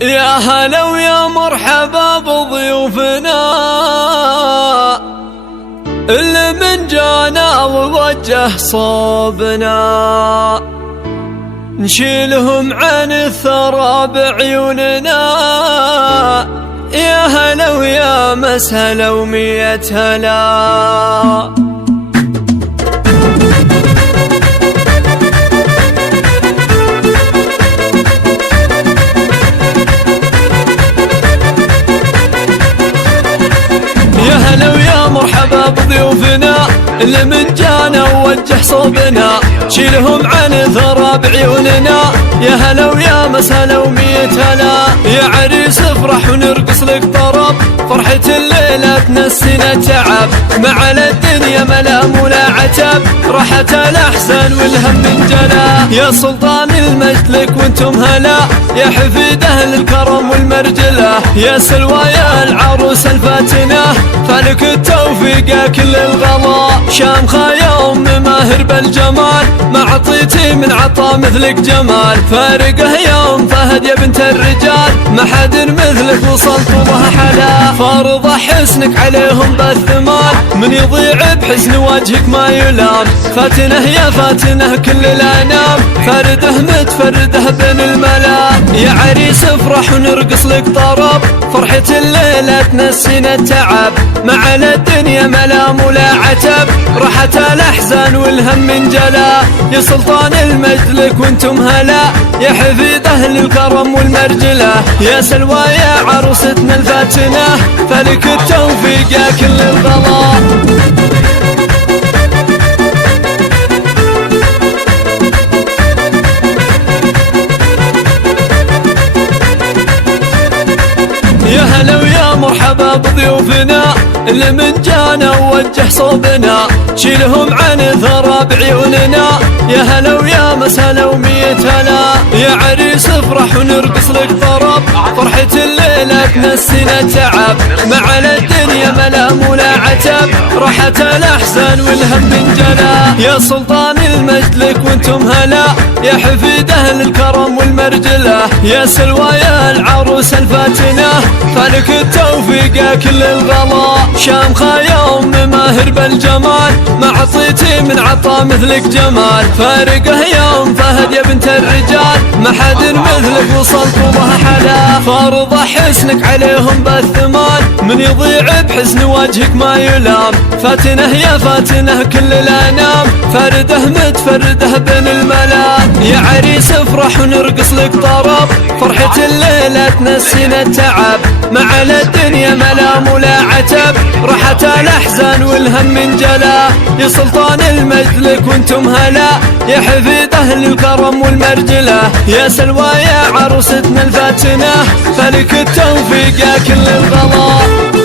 يا هلا ويا مرحبا بضيوفنا اللي من جانا ووجه صوبنا، نشيلهم عن الثرى بعيوننا. يا هلا ويا مسهلا ومية هلا. يا هلا ويا مرحبا بضيوفنا اللي من جانا ووجه صوبنا، شيلهم عن ثرى بعيوننا. يا هلا ويا مسهلا ومية هلا. يا عريس افرح ونرقص لك طرب، فرحة الليلة تنسينا تعب، مع الدنيا ملام ولا عتب، راحت الأحزان والهم انجلى. يا سلطان المجد لك وانتم هلا، يا حفيد أهل الكرم والمرجلة، يا سلوى يا العروس الفاتنة، فلك التوفيق كل الغلا. شامخة يا أم ماهر بالجمال، ما عطيتي من عطا مثلك جمال، فارقه يا أم فهد يا بنت الرجال، ما حد مثلك وصلت وضح حلا. فارضة حسنك عليهم بالثمال، من يضيع بحسن وجهك ما يلام، فاتنه يا فاتنه كل الأنام، فرده متفرده بين الملا. يا عريس افرح ونرقص لك طرب، فرحة الليلة تنسينا التعب، مع الدنيا ملام ولا عتب، راحت الأحزان والهم انجلى. يا سلطان المجد لك وانتم هلا، يا حفيد أهل الكرم والمرجلة، يا سلوى يا عروستنا الفاتنة، فلك التوفيق يا كل الغلا. يا هلا ويا مرحبا بضيوفنا اللي من جانا ووجه صوبنا، شيلهم عن ثرى بعيوننا. يا هلا ويا مسهلا ومية هلا. يا عريس افرح ونرقص لك طرب، فرحة الليلة تنسينا التعب، مع الدنيا ملام ولا عتب، راحت الأحزان والهم انجلى. يا سلطان المجد لك وانتم هلا، يا حفيد أهل الكرم والمرجلة، يا سلوى يا العروس الفاتنة، فلك التوفيق يا كل الغلا. شامخة يا أم ماهر بالجمال، ما عطيتي من عطا مثلك جمال، فارقه يا أم فهد يا بنت الرجال، ما حد مثلك وصلت وضح حلا. فارضة حسنك عليهم بالثمال، من يضيع بحسن وجهك ما يلام، فاتنه يا فاتنه كل الأنام، فرده متفرده بين الملا. يا عريس افرح ونرقص لك طرب، فرحة الليلة تنسينا التعب، مع الدنيا ملام ولا عتب، راحت الأحزان والهم انجلى. يا سلطان المجد لك وانتم هلا، يا حفيد أهل الكرم والمرجلة، يا سلوى يا عروستنا الفاتنة، فلك التوفيق يا كل الغلا.